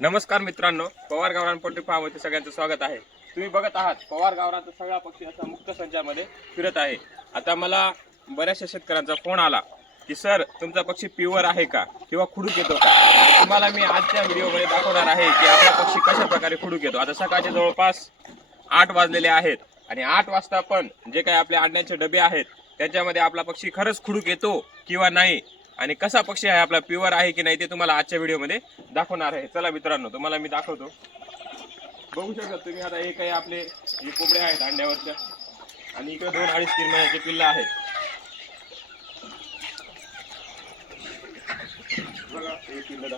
नमस्कार मित्रांनो, पवार गावरान पोल्ट्री फार्ममध्ये सगळ्यांचं स्वागत आहे। तुम्ही बघत आहात पवार गावरानचा सगळा पक्षी असा मुक्त संचामध्ये फिरत आहे। आता मला बऱ्याचशा शेतकऱ्यांचा फोन आला की सर तुमचा पक्षी प्युअर आहे का किंवा खुडूक येतो का। तुम्हाला मी आजच्या व्हिडिओमध्ये दाखवणार आहे की आपला पक्षी कशा प्रकारे खुडूक येतो। आता सकाळचे जवळपास 8 वाजलेले आहेत आणि 8 वाजता पण जे काही आपले अंड्यांचे डबे आहेत त्याच्यामध्ये आपला पक्षी खरंच खुडूक येतो किंवा नाही आणि कसा पक्षी आहे आपला प्युअर आहे की नाही ते तुम्हाला आजच्या व्हिडिओमध्ये दाखवणार आहे। चला मित्रांनो तुम्हाला मी दाखवतो। बघू शकता तुम्ही आता हे काही आपले हे कोंबडे आहेत अंड्यावरच्या आणि इकडे 2-2.5-3 महिन्याचे पिल्लं आहेत। बघा हे पिल्लं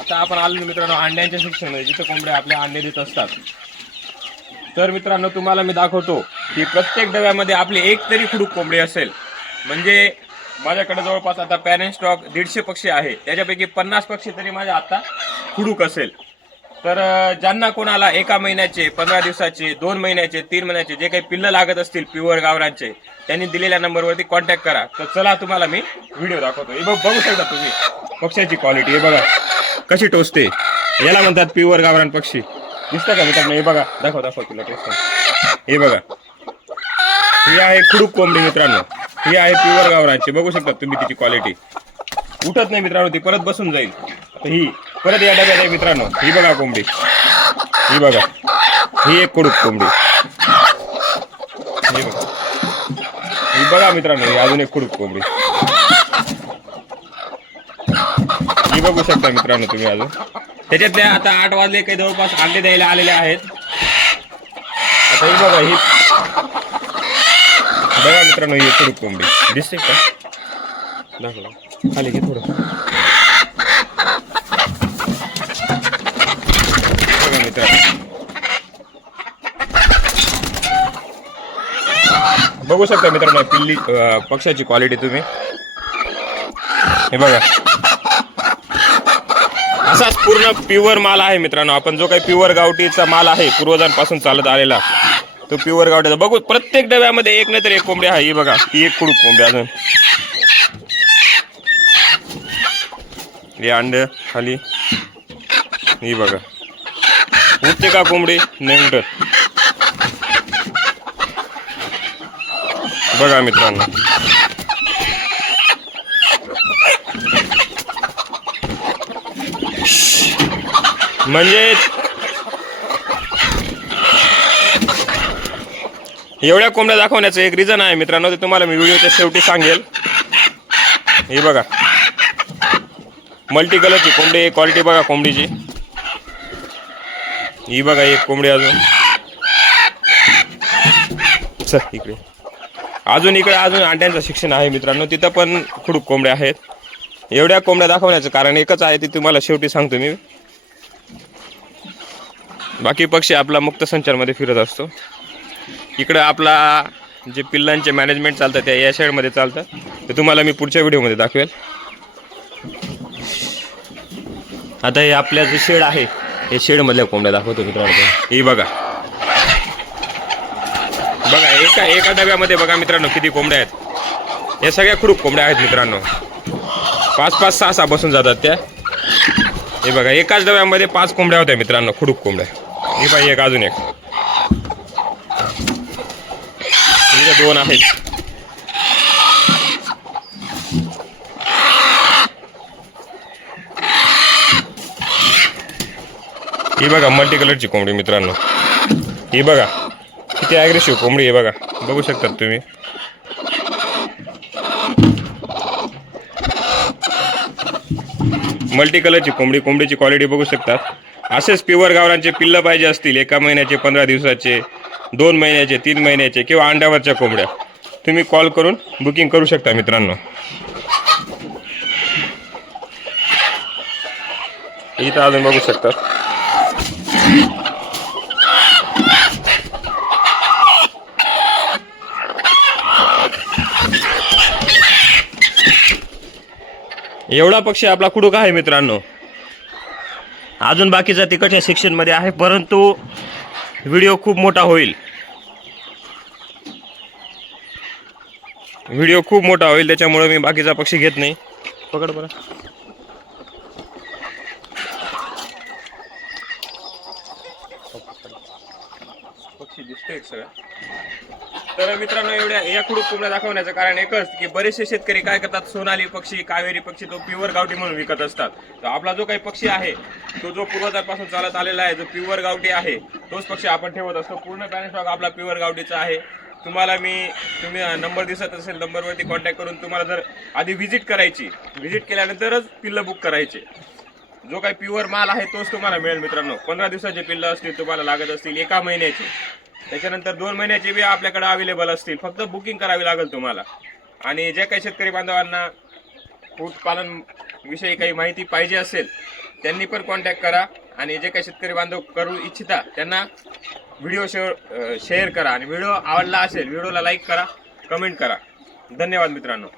आता आपण आलो मित्रांनो अंड्यांच्या सेक्शनमध्ये जिथे कोंबड्या आपले अंडे देत असतात। तर मित्रांनो तुम्हाला मी दाखवतो की प्रत्येक डब्यामध्ये आपले एक तरी खुडूक कोंबडी असेल। म्हणजे माझ्याकडे जवळपास आता पॅरेंट स्टॉक 150 पक्षी आहे, त्याच्यापैकी 50 पक्षी तरी माझ्या आता खुडूक असेल। तर ज्यांना कोणाला 1 महिन्याचे 15 दिवसाचे 2 महिन्याचे 3 महिन्याचे जे काही पिल्लं लागत असतील प्युअर गावरांचे त्यांनी दिलेल्या नंबरवरती कॉन्टॅक्ट करा। तर चला तुम्हाला मी व्हिडिओ दाखवतो। हे बघू शकता तुम्ही पक्ष्याची क्वालिटी, हे बघा कशी टोचते, याला म्हणतात प्युअर गावरान पक्षी। दिसतं का मित्रांनो? हे बघा दाखव तुला टेस्ट। हे बघा ही आहे खुडूक कोंबडी मित्रांनो, ही आहे प्युअर गावरानची। बघू शकता तुम्ही तिची क्वालिटी, उठत नाही मित्रांनो, ती परत बसून जाईल। तर ही परत या डब्यात आहे मित्रांनो। ही बघा कोंबडी, ही बघा ही एक खुडूक कोंबडी, ही बघा मित्रांनो ही अजून एक खुडूक कोंबडी, ही बघू शकता मित्रांनो तुम्ही अजून। त्याच्यातल्या आता 8 वाजले काही जवळपास अंडे द्यायला आलेले आहेत। आता ही बघा ही बघा मित्रांनो ही खुडूक कोंबडी दिसते का? दाखव खाली घे थोडं, बघा मित्रांनो बघू शकता मित्रांनो पिल्ली पक्षाची क्वालिटी तुम्ही। हे बघा असाच पूर्ण प्युअर माल आहे मित्रांनो। आपण जो काही प्युअर गावठीचा माल आहे पूर्वजांपासून चालत आलेला तो प्युअर गावठीचा बघू। प्रत्येक डब्यामध्ये एक नाही तर एक कोंबडी आहे। ही बघा ही एक खुडूक कोंबडी अजून, हे अंड खाली, ही बघा उठते का कोंबडी? नाही उठत। बघा मित्रांनो म्हणजे एवढ्या कोंबड्या दाखवण्याचं एक रिझन आहे मित्रांनो, ते तुम्हाला मी व्हिडिओच्या शेवटी सांगेल। हे बघा मल्टी कलरची कोंबडी, क्वालिटी बघा कोंबडीची। ही बघा एक कोंबडी अजून, इकडे अजून अंड्यांचं शिक्षण आहे मित्रांनो, तिथं पण खुडूक कोंबड्या आहेत। एवढ्या कोंबड्या दाखवण्याचं कारण एकच आहे, ते तुम्हाला शेवटी सांगतो मी। बाकी पक्षी आपला मुक्त संचारमध्ये फिरत असतो। इकडं आपला जे पिल्लांचे मॅनेजमेंट चालतं त्या या शेडमध्ये चालतं, ते तुम्हाला मी पुढच्या व्हिडिओमध्ये दाखवेल। आता हे आपल्या जे शेड आहे हे शेडमधल्या कोंबड्या दाखवतो मित्रांनो। हे बघा एका डब्यामध्ये बघा मित्रांनो किती कोंबड्या आहेत। या सगळ्या खुडूक कोंबड्या आहेत मित्रांनो, 5-5, 6-6 बसून जातात त्या। हे बघा एकाच डब्यामध्ये 5 कोंबड्या होत्या मित्रांनो, खुडूक कोंबड्या। ही बाई एक अजून एक, इथे 2 आहेत। ही बघा मल्टी कलरची कोंबडी मित्रांनो, ही बघा किती ॲग्रेसिव्ह कोंबडी आहे, बघा बघू शकतात तुम्ही। मल्टी कलरची कोंबडीची क्वालिटी बघू शकतात। असेच प्युअर गावरांचे पिल्लं पाहिजे असतील 1 महिन्याचे 15 दिवसाचे 2 महिन्याचे 3 महिन्याचे किंवा अंड्यावरच्या कोंबड्या तुम्ही कॉल करून बुकिंग करू शकता मित्रांनो। इथं अजून बघू शकतात एवढा पक्षी आपला कुडूक आहे मित्रांनो. अजून बाकीचा तिकडच्या सेक्शन मध्ये आहे, परंतु व्हिडिओ खूप मोठा होईल. त्याच्यामुळे मी बाकीचा पक्षी घेत नाही. पकड बरं. पक्षी दिसतोय सगळं. तर मित्रांनो, एवढ्या या कुडूक कोंबड्या दाखवण्याचं कारण एकच की बरेचसे शेतकरी काय करतात, सोनाली पक्षी, कावेरी पक्षी तो प्युअर गावठी म्हणून विकत असतात. तर आपला जो काही पक्षी आहे तो जो पूर्वजांपासून चालत आलेला आहे, जो प्युअर गावठी आहे, तोच पक्षी आपण ठेवत असतो. पूर्ण पॅरेंट स्टॉक आपला प्युअर गावठीचा आहे. तुम्ही नंबर दिसत असेल, नंबरवरती कॉन्टॅक्ट करून तुम्हाला जर आधी व्हिजिट करायची, व्हिजिट केल्यानंतरच पिल्लं बुक करायचे. जो काही प्युअर माल आहे तोच तुम्हाला मिळेल मित्रांनो. 15 दिवसाचे पिल्लं असतील तुम्हाला लागत असतील, 1 महिन्याची, त्याच्यानंतर 2 महिन्याचे बी आपल्याकडे अवेलेबल असतील. फक्त बुकिंग करावी लागेल तुम्हाला. आणि जे काही शेतकरी बांधवांना कुक्कुटपालन विषयी काही माहिती पाहिजे असेल त्यांनी पण कॉन्टॅक्ट करा. आणि जे काही शेतकरी बांधव करू इच्छिता त्यांना व्हिडिओ शेअर करा. आणि व्हिडिओ आवडला असेल व्हिडिओला लाईक करा, कमेंट करा. धन्यवाद मित्रांनो.